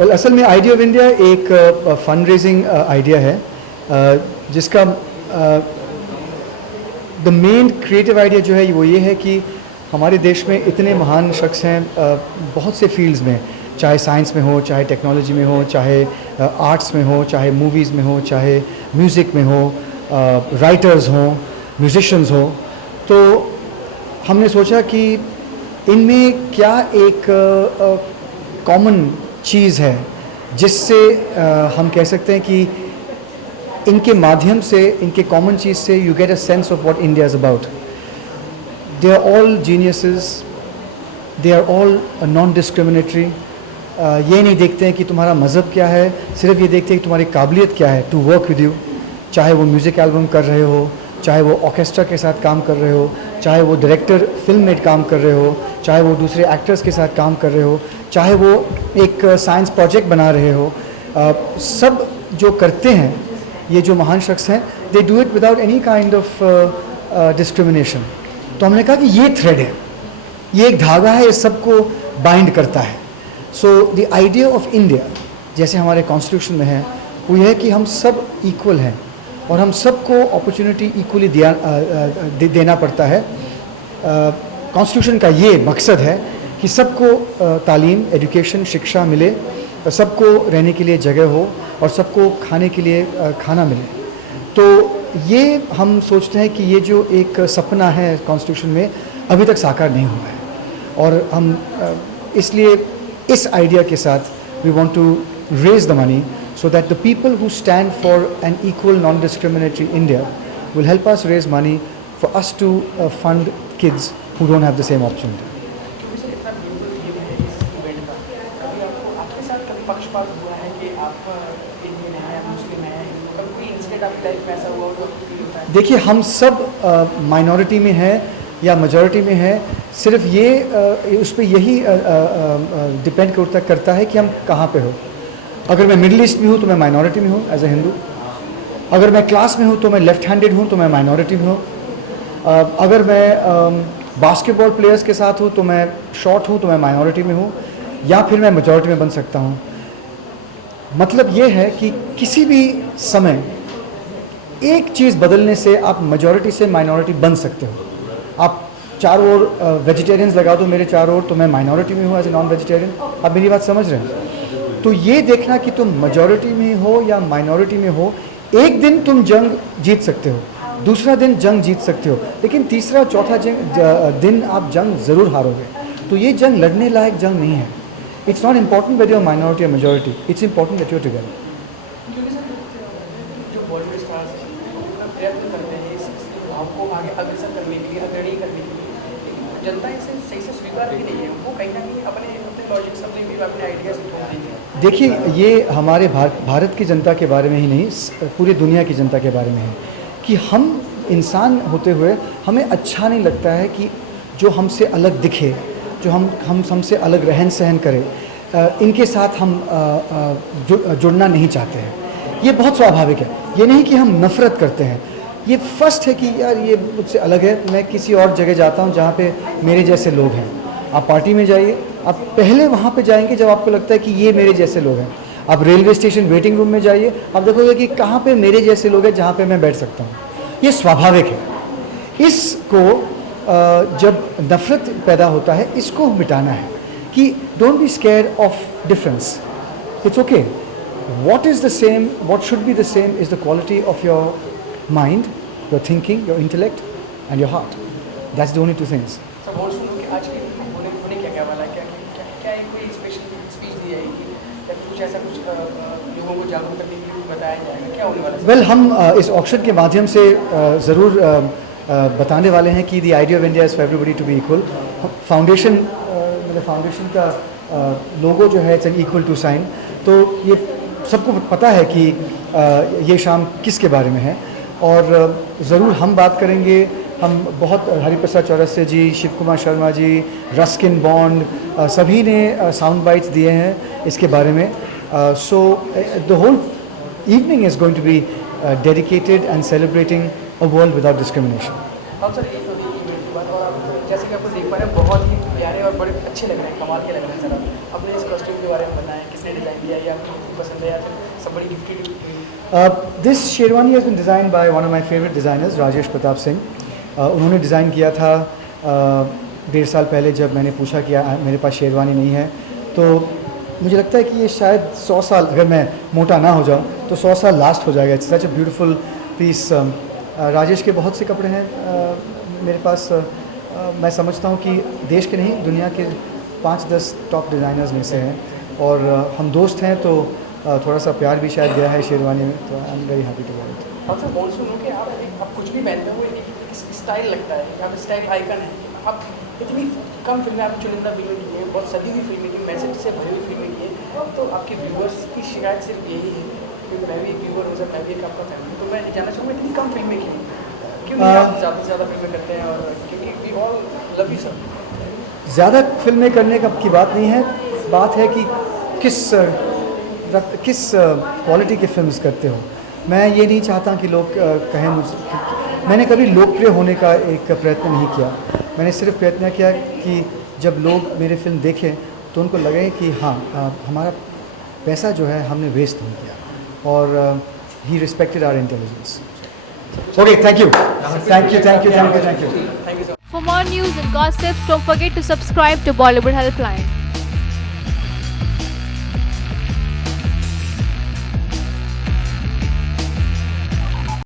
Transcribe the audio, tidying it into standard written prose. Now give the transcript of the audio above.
Well असल में idea of India एक फंड रेजिंग आइडिया है जिसका द मेन क्रिएटिव आइडिया जो है वो ये है कि हमारे देश में इतने महान शख्स हैं बहुत से फील्ड्स में, चाहे साइंस में हो, चाहे टेक्नोलॉजी में हो, चाहे आर्ट्स में हो, चाहे मूवीज़ में हो, चाहे म्यूज़िक में हो, राइटर्स हों, म्यूजिशियंस हो। तो हमने सोचा कि इनमें क्या एक कॉमन चीज़ है जिससे हम कह सकते हैं कि इनके माध्यम से, इनके कॉमन चीज़ से you get a sense of what India is about. They are all geniuses, they are all non discriminatory. ये नहीं देखते हैं कि तुम्हारा मज़हब क्या है, सिर्फ ये देखते हैं कि तुम्हारी काबिलियत क्या है टू वर्क विद यू। चाहे वो म्यूज़िक एल्बम कर रहे हो, चाहे वो ऑर्केस्ट्रा के साथ काम कर रहे हो, चाहे वो डायरेक्टर फिल्म में काम कर रहे हो, चाहे वो दूसरे एक्टर्स के साथ काम कर रहे हो, चाहे वो एक साइंस प्रोजेक्ट बना रहे हो, सब जो करते हैं ये जो महान शख्स हैं, they do it without any kind of discrimination. तो हमने कहा कि ये थ्रेड है, ये एक धागा है, ये सबको बाइंड करता है। So the idea of India जैसे हमारे कॉन्स्टिट्यूशन में है वो ये है कि हम सब इक्वल हैं और हम सबको अपॉर्चुनिटी इक्वली देना पड़ता है। कॉन्स्टिट्यूशन का ये मकसद है कि सबको तालीम, एजुकेशन, शिक्षा मिले, सबको रहने के लिए जगह हो और सबको खाने के लिए खाना मिले। तो ये हम सोचते हैं कि ये जो एक सपना है कॉन्स्टिट्यूशन में अभी तक साकार नहीं हुआ है और हम इसलिए इस आइडिया के साथ we want to raise the money so that the people who stand for an equal non-discriminatory India will help us raise money for us to fund kids who don't have the same opportunity. देखिए, हम सब minority में हैं या majority में हैं, सिर्फ ये उस पर यही डिपेंड करता है कि हम कहाँ पे हो। अगर मैं मिडिल ईस्ट में हूँ तो मैं माइनॉरिटी में हूँ एज ए हिंदू। अगर मैं क्लास में हूँ तो मैं लेफ्ट हैंडेड हूँ तो मैं माइनॉरिटी में हूँ। अगर मैं बास्केटबॉल प्लेयर्स के साथ हूँ तो मैं शॉर्ट हूँ तो मैं माइनॉरिटी में हूँ, या फिर मैं मेजॉरिटी में बन सकता हूँ। मतलब ये है कि किसी भी समय एक चीज़ बदलने से आप मेजॉरिटी से माइनॉरिटी बन सकते हो। आप चारों ओर वेजिटेरियंस लगा दो मेरे चारों ओर तो मैं माइनॉरिटी में हूँ एज ए नॉन वेजिटेरियन। आप मेरी बात समझ रहे हैं? तो ये देखना कि तुम मेजॉरिटी में हो या माइनॉरिटी में हो, एक दिन तुम जंग जीत सकते हो, दूसरा दिन जंग जीत सकते हो, लेकिन तीसरा चौथा दिन आप जंग ज़रूर हारोगे। तो ये जंग लड़ने लायक जंग नहीं है। It's not important whether you're minority or majority, it's important that you are together. क्योंकि सर जो बॉलीवुड स्टार्स हैं प्रयत्न करते हैं इस भाव को आगे अग्रसर करने के लिए, अग्रणी करने के लिए, जनता इसे सही से स्वीकार ही नहीं है। वो कहीं ना कहीं अपने लॉजिक्स, अपने आइडियाज़ छोड़ देंगे। देखिए, ये हमारे भारत की जनता के बारे में ही नहीं, पूरी दुनिया की जनता के बारे में है कि हम इंसान होते हुए हमें अच्छा नहीं लगता है कि जो हमसे अलग दिखे, जो हम हमसे अलग रहन सहन करे, इनके साथ हम जुड़ना नहीं चाहते हैं। ये बहुत स्वाभाविक है। ये नहीं कि हम नफ़रत करते हैं, ये फर्स्ट है कि यार ये मुझसे अलग है, मैं किसी और जगह जाता हूँ जहाँ पे मेरे जैसे लोग हैं। आप पार्टी में जाइए, आप पहले वहाँ पे जाएंगे जब आपको लगता है कि ये मेरे जैसे लोग हैं। आप रेलवे स्टेशन वेटिंग रूम में जाइए, आप देखोगे कि कहाँ पे मेरे जैसे लोग हैं जहाँ पे मैं बैठ सकता हूँ। ये स्वाभाविक है। इसको जब नफ़रत पैदा होता है, इसको मिटाना है कि don't be scared of difference, it's okay. What is the same, what should be the same is the quality of your mind, your thinking, your intellect and your heart. That's the only two things. Well, हम इस auction के माध्यम से ज़रूर बताने वाले हैं कि the idea of India is for everybody to be equal. Foundation, मतलब फाउंडेशन का लोगो जो है it's an equal to sign. तो ये सबको पता है कि ये शाम किसके बारे में है और ज़रूर हम बात करेंगे। हम बहुत हरिप्रसाद चौरसिया जी, शिव कुमार शर्मा जी, रस्किन बॉन्ड, सभी ने साउंड बाइट्स दिए हैं इसके बारे में। So the whole evening is going to be dedicated and celebrating a world without discrimination. अब सर एक बात और, आप जैसे कि आपको देख पा रहे हैं बहुत ही प्यारे और बड़े अच्छे लग रहे हैं, कमाल के लग रहे हैं सर। आप अपने इस कॉस्ट्यूम के बारे में बताएं। किसने डिज़ाइन किया या आपको पसंद है या फिर सब बड़ी gifted? This sherwani has been designed by one of my favourite designers Rajesh Pratap Singh. उन्होंने डिज़ाइन किया था 1.5 साल पहले जब मैंने पूछा कि मेरे पास शेरवानी नहीं है, तो मुझे लगता है कि ये शायद 100 साल, अगर मैं मोटा ना हो जाऊँ तो 100 साल लास्ट हो जाएगा. It's such a beautiful piece. Rajesh के बहुत से कपड़े हैं मेरे पास. मैं समझता हूँ कि देश के नहीं दुनिया के 5-10 टॉप डिज़ाइनर्स में से हैं, और हम दोस्त हैं तो थोड़ा सा प्यार भी शायद गया है शेरवानी में, तो I am very happy to wear it. और सर बोल सुनो कि आप कुछ भी पहनते हो एक स्टाइल लगता है, आप स्टाइल आइकन है. आप इतनी कम फिल्में आपने चुनिंदा फिल्में की हैं, बहुत सदी हुई फिल्में की, मैसेज से भरी हुई फिल्में की हैं, तो आपके व्यूअर्स की शिकायत सिर्फ यही है कि मैं भी एक व्यूअर हूँ सर, मैं भी एक आपका फैन हूँ, तो मैं जानना चाहूँगा इतनी कम फिल्में की क्यों नहीं आप ज़्यादा से ज़्यादा फिल्में करते हैं? और क्योंकि we all love you sir. ज़्यादा फिल्में करने की बात नहीं है, बात है कि किस क्वालिटी की फिल्म्स करते हो. मैं ये नहीं चाहता कि लोग कहें मुझे. मैंने कभी लोकप्रिय होने का एक प्रयत्न नहीं किया. मैंने सिर्फ प्रयत्न किया कि जब लोग मेरे फिल्म देखें तो उनको लगे कि हाँ हमारा पैसा जो है हमने वेस्ट नहीं किया, और ही respected our intelligence. Okay, thank you. Thank you sir. For more news and gossip, don't forget to subscribe to Bollywood Helpline.